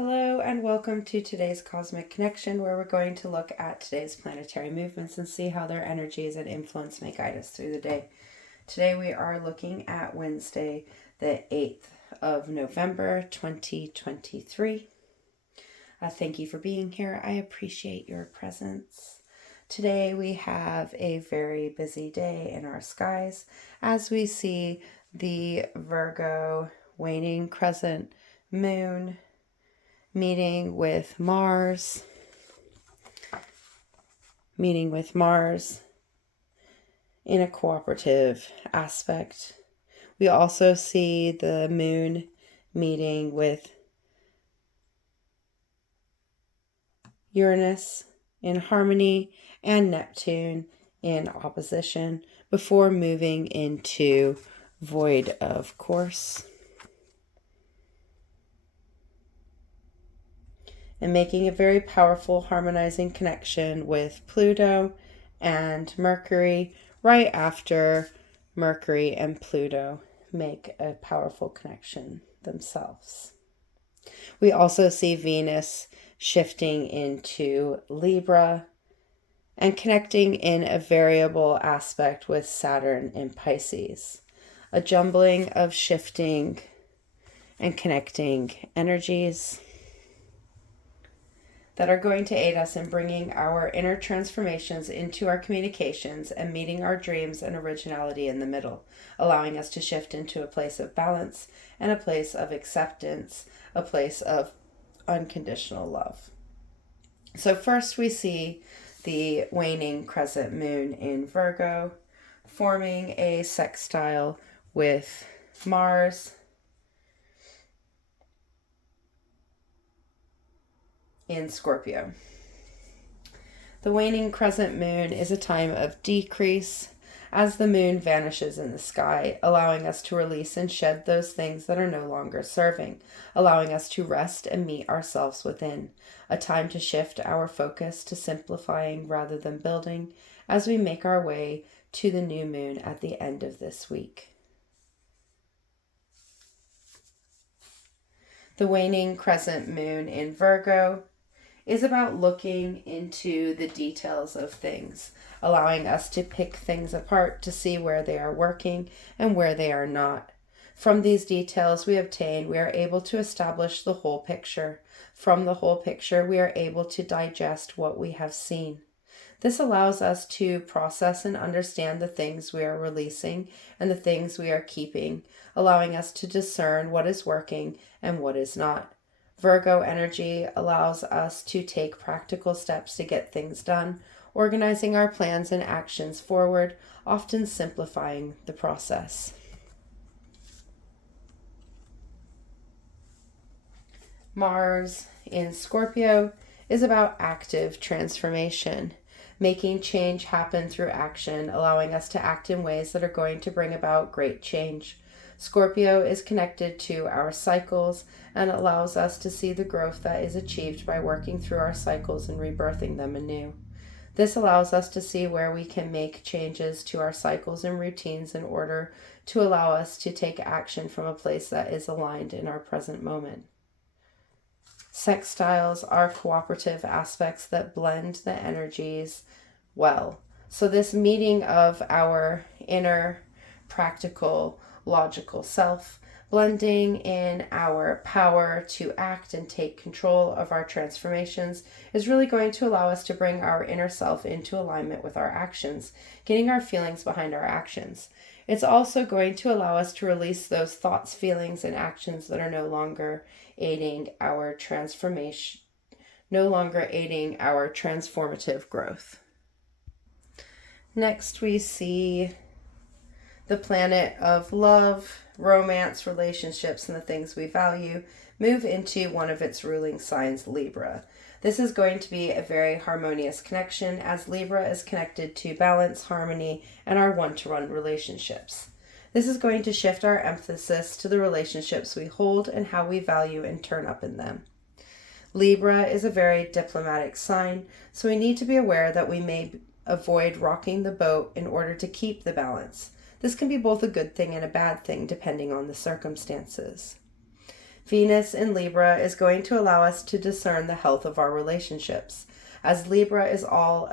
Hello and welcome to today's Cosmic Connection, where we're going to look at today's planetary movements and see how their energies and influence may guide us through the day. Today we are looking at Wednesday, the 8th of November, 2023. Thank you for being here. I appreciate your presence. Today we have a very busy day in our skies as we see the Virgo waning crescent moon meeting with Mars in a cooperative aspect. We also see the moon meeting with Uranus in harmony and Neptune in opposition before moving into void of course, and making a very powerful harmonizing connection with Pluto and Mercury right after Mercury and Pluto make a powerful connection themselves. We also see Venus shifting into Libra and connecting in a variable aspect with Saturn in Pisces, a jumbling of shifting and connecting energies that are going to aid us in bringing our inner transformations into our communications and meeting our dreams and originality in the middle, allowing us to shift into a place of balance and a place of acceptance, a place of unconditional love. So first we see the waning crescent moon in Virgo forming a sextile with Mars in Scorpio. The waning crescent moon is a time of decrease as the moon vanishes in the sky, allowing us to release and shed those things that are no longer serving, allowing us to rest and meet ourselves within. A time to shift our focus to simplifying rather than building as we make our way to the new moon at the end of this week. The waning crescent moon in Virgo is about looking into the details of things, allowing us to pick things apart to see where they are working and where they are not. From these details we obtain, we are able to establish the whole picture. From the whole picture, we are able to digest what we have seen. This allows us to process and understand the things we are releasing and the things we are keeping, allowing us to discern what is working and what is not. Virgo energy allows us to take practical steps to get things done, organizing our plans and actions forward, often simplifying the process. Mars in Scorpio is about active transformation, making change happen through action, allowing us to act in ways that are going to bring about great change. Scorpio is connected to our cycles and allows us to see the growth that is achieved by working through our cycles and rebirthing them anew. This allows us to see where we can make changes to our cycles and routines in order to allow us to take action from a place that is aligned in our present moment. Sextiles are cooperative aspects that blend the energies well. So this meeting of our inner practical logical self, blending in our power to act and take control of our transformations, is really going to allow us to bring our inner self into alignment with our actions, getting our feelings behind our actions. It's also going to allow us to release those thoughts, feelings, and actions that are no longer aiding our transformation, no longer aiding our transformative growth. Next, we see the planet of love, romance, relationships, and the things we value move into one of its ruling signs, Libra. This is going to be a very harmonious connection as Libra is connected to balance, harmony, and our one-to-one relationships. This is going to shift our emphasis to the relationships we hold and how we value and turn up in them. Libra is a very diplomatic sign, so we need to be aware that we may avoid rocking the boat in order to keep the balance. This can be both a good thing and a bad thing depending on the circumstances. Venus in Libra is going to allow us to discern the health of our relationships, as Libra is all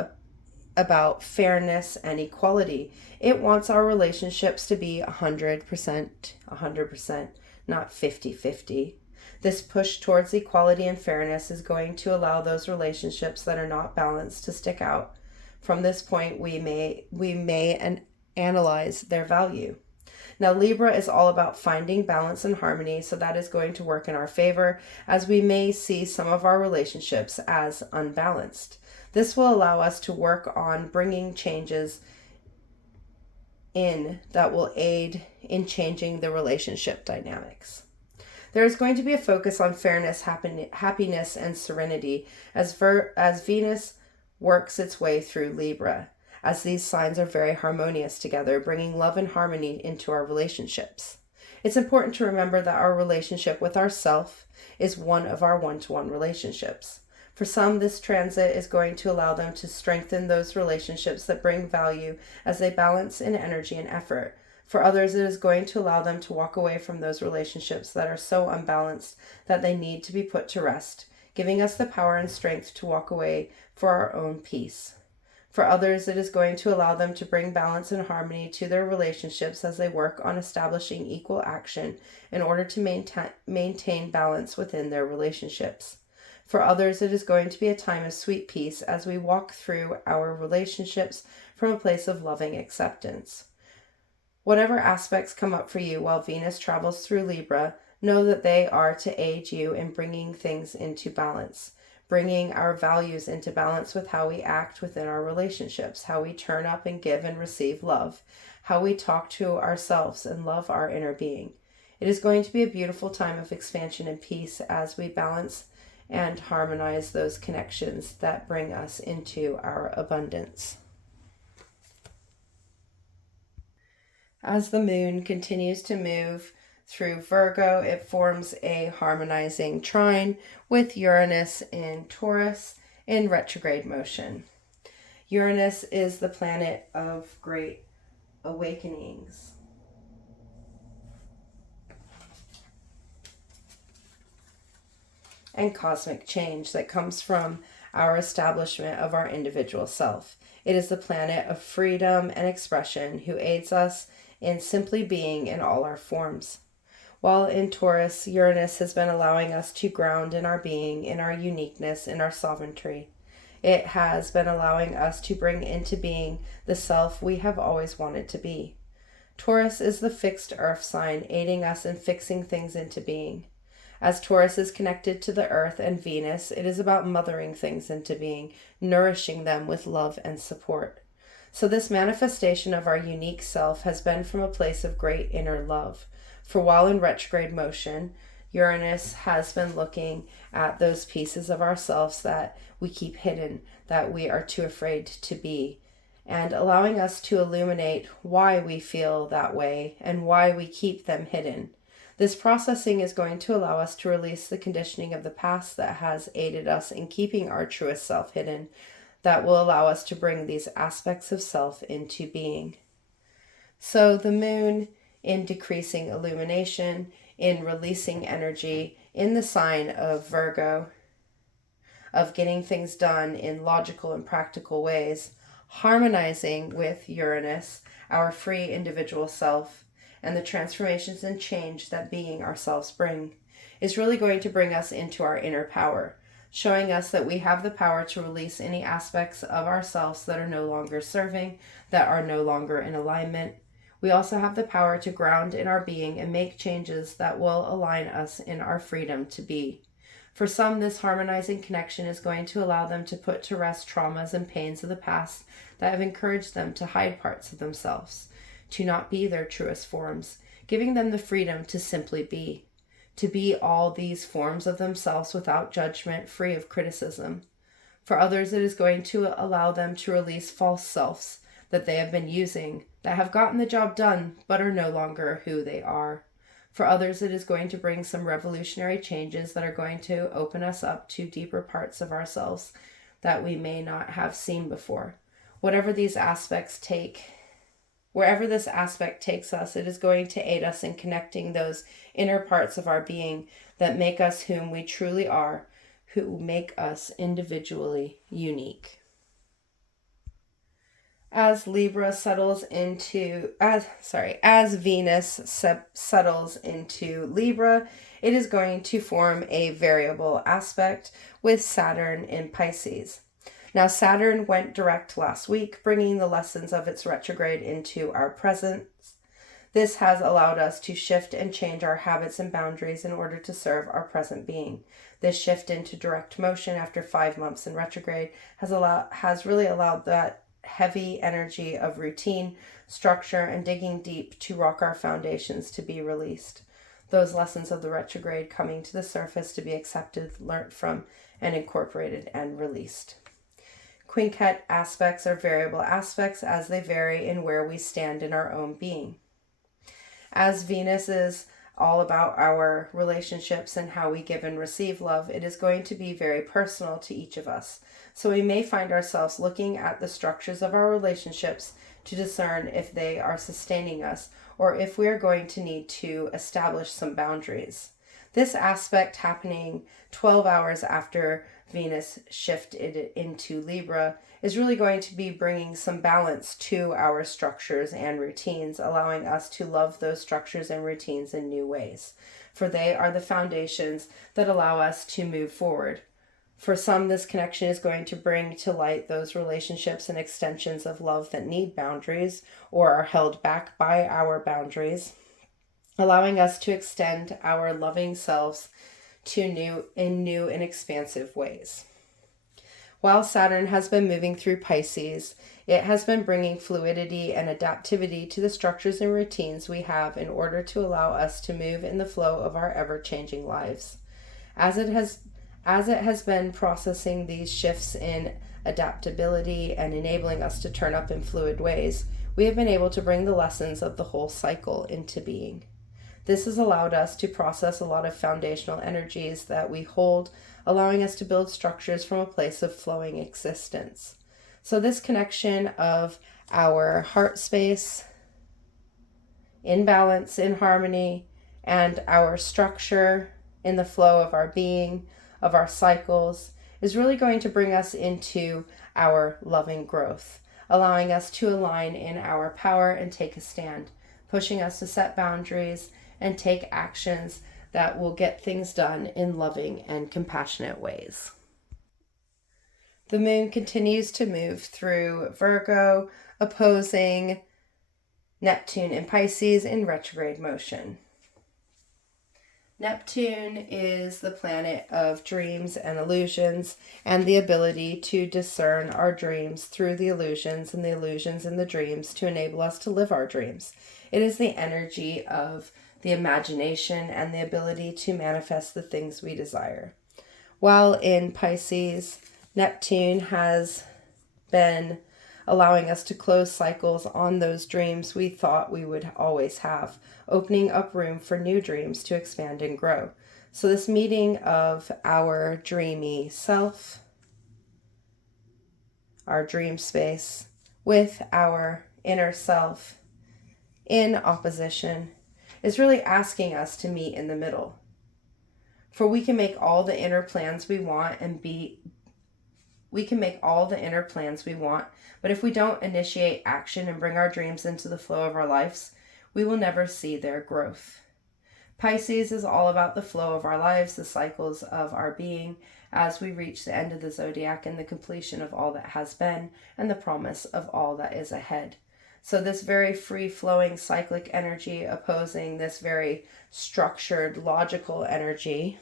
about fairness and equality. It wants our relationships to be 100%, not 50-50. This push towards equality and fairness is going to allow those relationships that are not balanced to stick out. From this point, we may analyze their value. Now, Libra is all about finding balance and harmony, so that is going to work in our favor, as we may see some of our relationships as unbalanced. This will allow us to work on bringing changes in that will aid in changing the relationship dynamics. There is going to be a focus on fairness, happiness, and serenity as Venus works its way through Libra, as these signs are very harmonious together, bringing love and harmony into our relationships. It's important to remember that our relationship with ourself is one of our one-to-one relationships. For some, this transit is going to allow them to strengthen those relationships that bring value as they balance in energy and effort. For others, it is going to allow them to walk away from those relationships that are so unbalanced that they need to be put to rest, giving us the power and strength to walk away for our own peace. For others, it is going to allow them to bring balance and harmony to their relationships as they work on establishing equal action in order to maintain balance within their relationships. For others, it is going to be a time of sweet peace as we walk through our relationships from a place of loving acceptance. Whatever aspects come up for you while Venus travels through Libra, know that they are to aid you in bringing things into balance, bringing our values into balance with how we act within our relationships, how we turn up and give and receive love, how we talk to ourselves and love our inner being. It is going to be a beautiful time of expansion and peace as we balance and harmonize those connections that bring us into our abundance. As the moon continues to move through Virgo, it forms a harmonizing trine with Uranus in Taurus in retrograde motion. Uranus is the planet of great awakenings. And cosmic change that comes from our establishment of our individual self. It is the planet of freedom and expression who aids us in simply being in all our forms. While in Taurus, Uranus has been allowing us to ground in our being, in our uniqueness, in our sovereignty. It has been allowing us to bring into being the self we have always wanted to be. Taurus is the fixed earth sign, aiding us in fixing things into being. As Taurus is connected to the earth and Venus, it is about mothering things into being, nourishing them with love and support. So this manifestation of our unique self has been from a place of great inner love. For while in retrograde motion, Uranus has been looking at those pieces of ourselves that we keep hidden, that we are too afraid to be, and allowing us to illuminate why we feel that way and why we keep them hidden. This processing is going to allow us to release the conditioning of the past that has aided us in keeping our truest self hidden, that will allow us to bring these aspects of self into being. So the moon in decreasing illumination, in releasing energy, in the sign of Virgo, of getting things done in logical and practical ways, harmonizing with Uranus, our free individual self, and the transformations and change that being ourselves bring, is really going to bring us into our inner power, showing us that we have the power to release any aspects of ourselves that are no longer serving, that are no longer in alignment. We also have the power to ground in our being and make changes that will align us in our freedom to be. For some, this harmonizing connection is going to allow them to put to rest traumas and pains of the past that have encouraged them to hide parts of themselves, to not be their truest forms, giving them the freedom to simply be. To be all these forms of themselves without judgment, free of criticism. For others, it is going to allow them to release false selves that they have been using, that have gotten the job done, but are no longer who they are. For others, it is going to bring some revolutionary changes that are going to open us up to deeper parts of ourselves that we may not have seen before. Wherever this aspect takes us, it is going to aid us in connecting those inner parts of our being that make us whom we truly are, who make us individually unique. As Libra settles into as Venus settles into Libra, it is going to form a variable aspect with Saturn in Pisces. Now, Saturn went direct last week, bringing the lessons of its retrograde into our present. This has allowed us to shift and change our habits and boundaries in order to serve our present being. This shift into direct motion after 5 months in retrograde has really allowed that heavy energy of routine, structure, and digging deep to rock our foundations to be released. Those lessons of the retrograde coming to the surface to be accepted, learnt from, and incorporated and released. Quintet aspects are variable aspects as they vary in where we stand in our own being. As Venus is all about our relationships and how we give and receive love, it is going to be very personal to each of us. So we may find ourselves looking at the structures of our relationships to discern if they are sustaining us or if we are going to need to establish some boundaries. This aspect happening 12 hours after Venus shifted into Libra is really going to be bringing some balance to our structures and routines, allowing us to love those structures and routines in new ways, for they are the foundations that allow us to move forward. For some, this connection is going to bring to light those relationships and extensions of love that need boundaries or are held back by our boundaries, allowing us to extend our loving selves to new and expansive ways. While Saturn has been moving through Pisces, it has been bringing fluidity and adaptivity to the structures and routines we have in order to allow us to move in the flow of our ever-changing lives. As it has been processing these shifts in adaptability and enabling us to turn up in fluid ways, we have been able to bring the lessons of the whole cycle into being. This has allowed us to process a lot of foundational energies that we hold, allowing us to build structures from a place of flowing existence. So this connection of our heart space, in balance, in harmony, and our structure in the flow of our being, of our cycles, is really going to bring us into our loving growth, allowing us to align in our power and take a stand, pushing us to set boundaries and take actions that will get things done in loving and compassionate ways. The moon continues to move through Virgo, opposing Neptune in Pisces in retrograde motion. Neptune is the planet of dreams and illusions and the ability to discern our dreams through the illusions and the illusions in the dreams to enable us to live our dreams. It is the energy of the imagination and the ability to manifest the things we desire. While in Pisces, Neptune has been allowing us to close cycles on those dreams we thought we would always have, opening up room for new dreams to expand and grow. So this meeting of our dreamy self, our dream space, with our inner self in opposition is really asking us to meet in the middle. For we can make all the inner plans we want but if we don't initiate action and bring our dreams into the flow of our lives, we will never see their growth. Pisces is all about the flow of our lives, the cycles of our being, as we reach the end of the zodiac and the completion of all that has been and the promise of all that is ahead. So this very free-flowing cyclic energy opposing this very structured, logical energy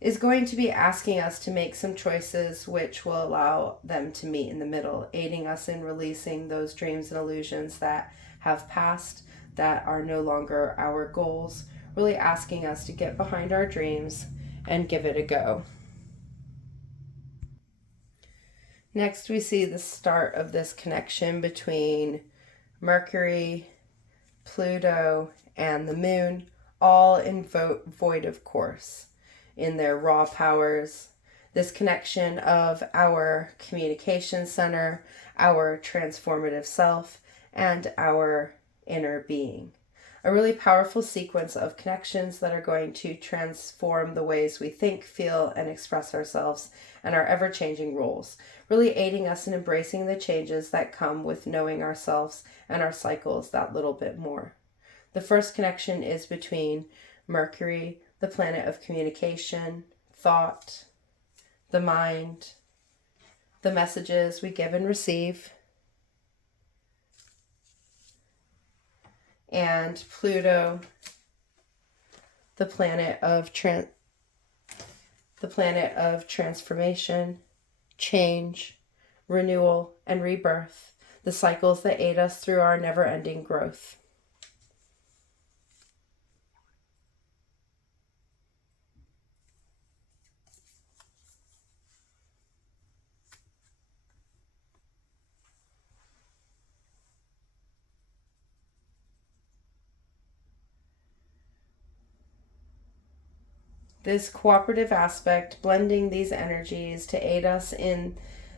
is going to be asking us to make some choices which will allow them to meet in the middle, aiding us in releasing those dreams and illusions that have passed, that are no longer our goals, really asking us to get behind our dreams and give it a go. Next, we see the start of this connection between Mercury, Pluto, and the moon, all in void of course, in their raw powers. This connection of our communication center, our transformative self, and our inner being. A really powerful sequence of connections that are going to transform the ways we think, feel, and express ourselves and our ever-changing roles, really aiding us in embracing the changes that come with knowing ourselves and our cycles that little bit more. The first connection is between Mercury, the planet of communication, thought, the mind, the messages we give and receive, and Pluto, the planet of transformation, change, renewal, and rebirth, the cycles that aid us through our never-ending growth. This cooperative aspect, blending these energies to aid us in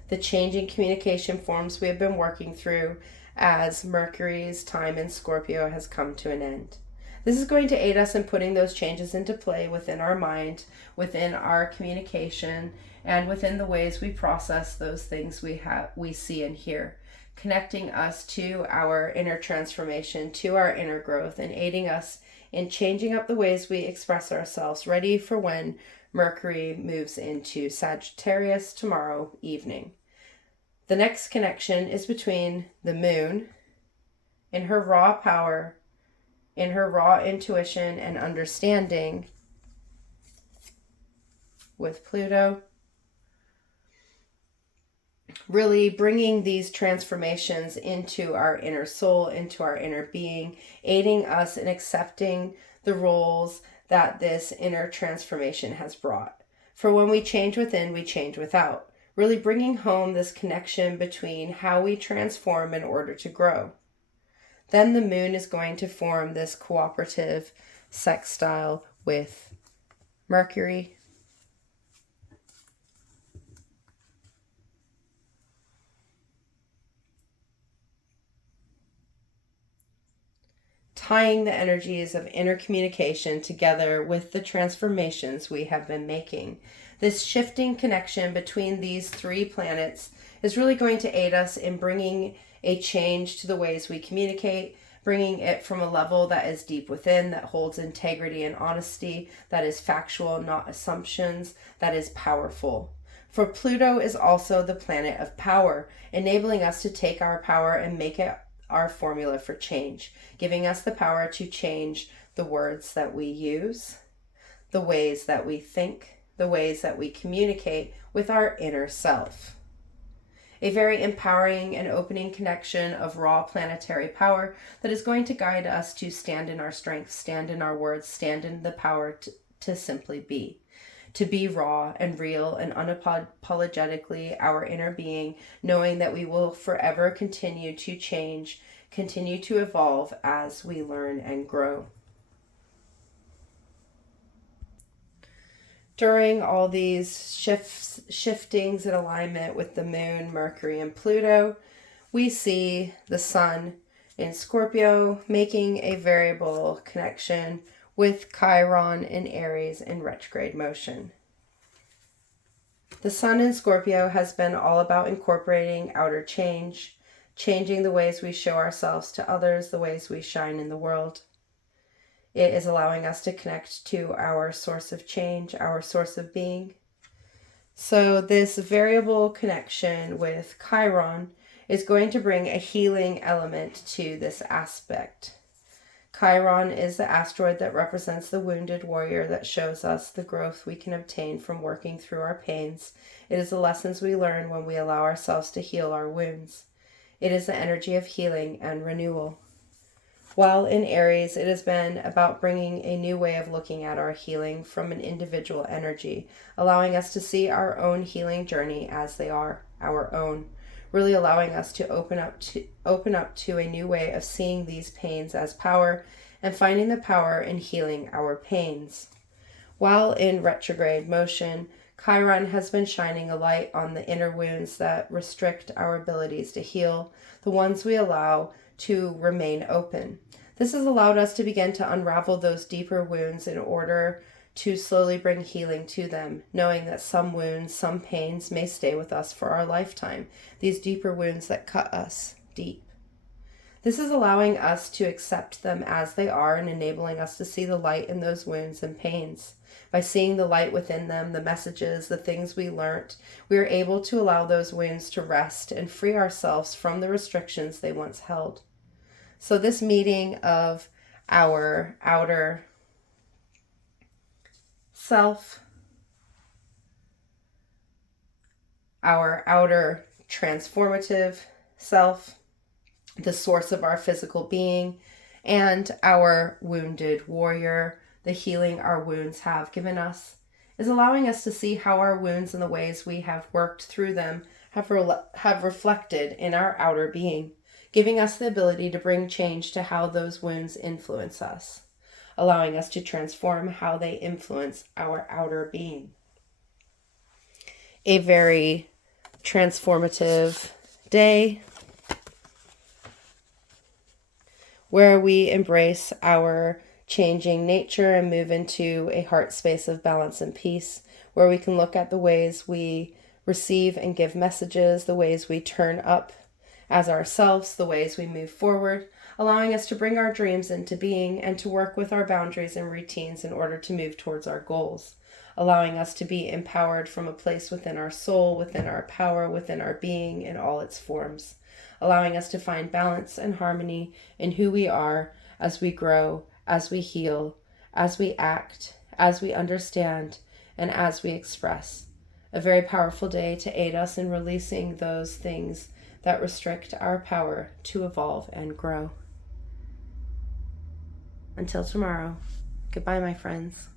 the changing communication forms we have been working through as Mercury's time in Scorpio has come to an end. This is going to aid us in putting those changes into play within our mind, within our communication, and within the ways we process those things we see and hear, connecting us to our inner transformation, to our inner growth, and aiding us in changing up the ways we express ourselves, ready for when Mercury moves into Sagittarius tomorrow evening. The next connection is between the moon in her raw power, in her raw intuition and understanding with Pluto, really bringing these transformations into our inner soul, into our inner being, aiding us in accepting the roles that this inner transformation has brought. For when we change within, we change without, really bringing home this connection between how we transform in order to grow. Then the moon is going to form this cooperative sextile with Mercury, tying the energies of inner communication together with the transformations we have been making. This shifting connection between these three planets is really going to aid us in bringing a change to the ways we communicate, bringing it from a level that is deep within, that holds integrity and honesty, that is factual, not assumptions, that is powerful. For Pluto is also the planet of power, enabling us to take our power and make it our formula for change, giving us the power to change the words that we use, the ways that we think, the ways that we communicate with our inner self. A very empowering and opening connection of raw planetary power that is going to guide us to stand in our strength, stand in our words, stand in the power to simply be. To be raw and real and unapologetically our inner being, knowing that we will forever continue to change, continue to evolve as we learn and grow. During all these shiftings in alignment with the moon, Mercury, and Pluto, we see the sun in Scorpio making a variable connection with Chiron in Aries in retrograde motion. The sun in Scorpio has been all about incorporating outer change, changing the ways we show ourselves to others, the ways we shine in the world. It is allowing us to connect to our source of change, our source of being. So this variable connection with Chiron is going to bring a healing element to this aspect. Chiron is the asteroid that represents the wounded warrior that shows us the growth we can obtain from working through our pains. It is the lessons we learn when we allow ourselves to heal our wounds. It is the energy of healing and renewal. While in Aries, it has been about bringing a new way of looking at our healing from an individual energy, allowing us to see our own healing journey as they are, our own, really allowing us to open up to a new way of seeing these pains as power and finding the power in healing our pains. While in retrograde motion, Chiron has been shining a light on the inner wounds that restrict our abilities to heal, the ones we allow to remain open. This has allowed us to begin to unravel those deeper wounds in order to slowly bring healing to them, knowing that some wounds, some pains may stay with us for our lifetime, these deeper wounds that cut us deep. This is allowing us to accept them as they are and enabling us to see the light in those wounds and pains. By seeing the light within them, the messages, the things we learned, we are able to allow those wounds to rest and free ourselves from the restrictions they once held. So this meeting of our outer self, our outer transformative self, the source of our physical being, and our wounded warrior, the healing our wounds have given us, is allowing us to see how our wounds and the ways we have worked through them have reflected in our outer being, giving us the ability to bring change to how those wounds influence us, allowing us to transform how they influence our outer being. A very transformative day where we embrace our changing nature and move into a heart space of balance and peace, where we can look at the ways we receive and give messages, the ways we turn up as ourselves, the ways we move forward, allowing us to bring our dreams into being and to work with our boundaries and routines in order to move towards our goals, allowing us to be empowered from a place within our soul, within our power, within our being in all its forms, allowing us to find balance and harmony in who we are as we grow, as we heal, as we act, as we understand, and as we express. A very powerful day to aid us in releasing those things that restrict our power to evolve and grow. Until tomorrow, goodbye, my friends.